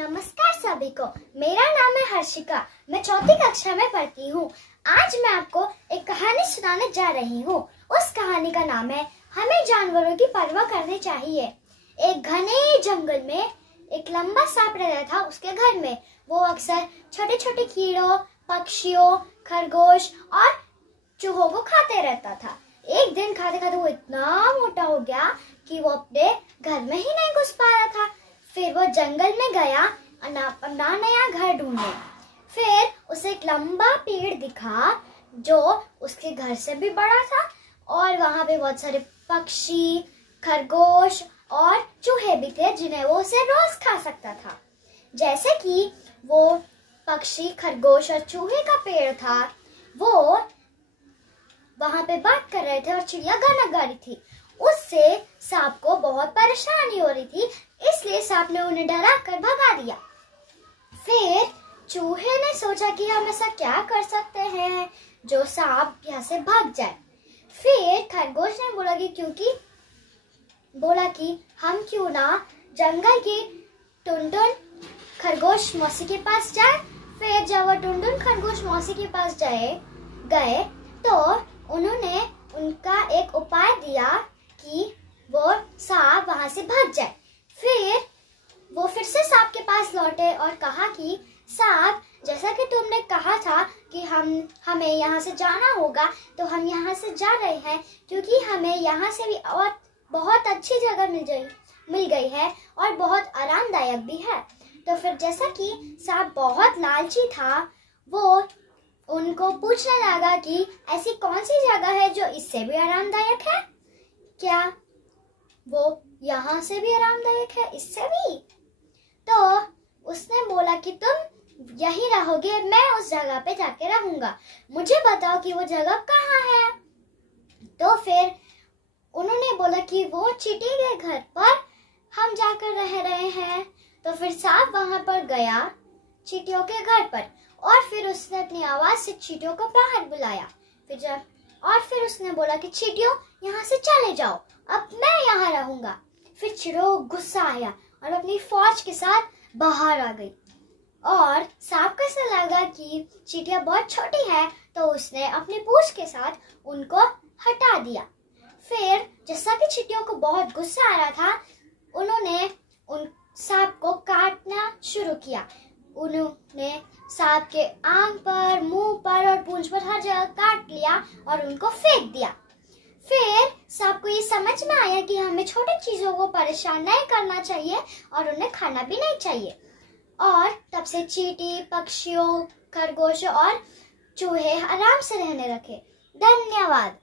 नमस्कार सभी को। मेरा नाम है हर्षिका। मैं चौथी कक्षा में पढ़ती हूँ। आज मैं आपको एक कहानी सुनाने जा रही हूँ। उस कहानी का नाम है हमें जानवरों की परवाह करनी चाहिए। एक घने जंगल में एक लंबा सांप रहता था। उसके घर में वो अक्सर छोटे छोटे कीड़ों, पक्षियों, खरगोश और चूहों को खाते रहता था। एक दिन खाते खाते वो इतना मोटा हो गया कि वो अपने घर में ही नहीं घुस पा रहा था। फिर वो जंगल में गया अपना नया घर ढूंढने। फिर उसे एक लंबा पेड़ दिखा जो उसके घर से भी बड़ा था और वहां पे बहुत सारे पक्षी, खरगोश और चूहे भी थे जिन्हें वो उसे रोज खा सकता था। जैसे कि वो पक्षी, खरगोश और चूहे का पेड़ था, वो वहां पे बात कर रहे थे और चिड़िया गाना गा रही थी। उससे सांप को बहुत परेशानी हो रही थी, इसलिए सांप ने उन्हें डरा कर भगा दिया। फिर चूहे ने सोचा कि हम ऐसा क्या कर सकते हैं जो सांप यहाँ से भाग जाए। फिर खरगोश ने बोला कि हम क्यों ना जंगल की टुनटुन खरगोश मौसी के पास जाए। फिर जब वो टुनटुन खरगोश मौसी के पास गए तो उन्होंने उनका एक उपाय दिया कि वो सांप वहां से भाग जाए। फिर वो फिर से सांप के पास लौटे और कहा कि सांप, जैसा कि तुमने कहा था कि हमें यहाँ से जाना होगा, तो हम यहाँ से जा रहे हैं क्योंकि हमें यहाँ से भी और बहुत अच्छी जगह मिल गई है और बहुत आरामदायक भी है। तो फिर जैसा कि सांप बहुत लालची था, वो उनको पूछने लगा कि ऐसी कौन सी जगह है जो इससे भी आरामदायक है। क्या वो यहाँ से भी आरामदायक है, इससे भी? तो उसने बोला कि तुम यहीं रहोगे, मैं उस जगह पे जाके रहूंगा। मुझे बताओ कि वो जगह कहाँ है। तो फिर उन्होंने बोला कि वो चींटी के घर पर हम जाकर रह रहे हैं। तो फिर सांप वहां पर गया चींटियों के घर पर और फिर उसने अपनी आवाज से चींटियों को बाहर बुलाया। फिर उसने बोला कि चींटियों, यहाँ से चले जाओ, अब मैं यहाँ रहूंगा। फिर चींटियों को गुस्सा आया और अपनी फौज के साथ बाहर आ गई। और सांप को ऐसा लगा कि चींटियां बहुत छोटी है, तो उसने अपनी पूंछ के साथ उनको हटा दिया। फिर जैसा कि चींटियों को बहुत गुस्सा आ रहा था, उन्होंने उन सांप को काटना शुरू किया। उन्होंने सांप के आंख पर, मुंह पर और पूंछ पर हर जगह काट लिया और उनको फेंक दिया। फिर सांप को ये समझ में आया कि हमें छोटी चीजों को परेशान नहीं करना चाहिए और उन्हें खाना भी नहीं चाहिए। और तब से चींटी, पक्षियों, खरगोश और चूहे आराम से रहने लगे। धन्यवाद।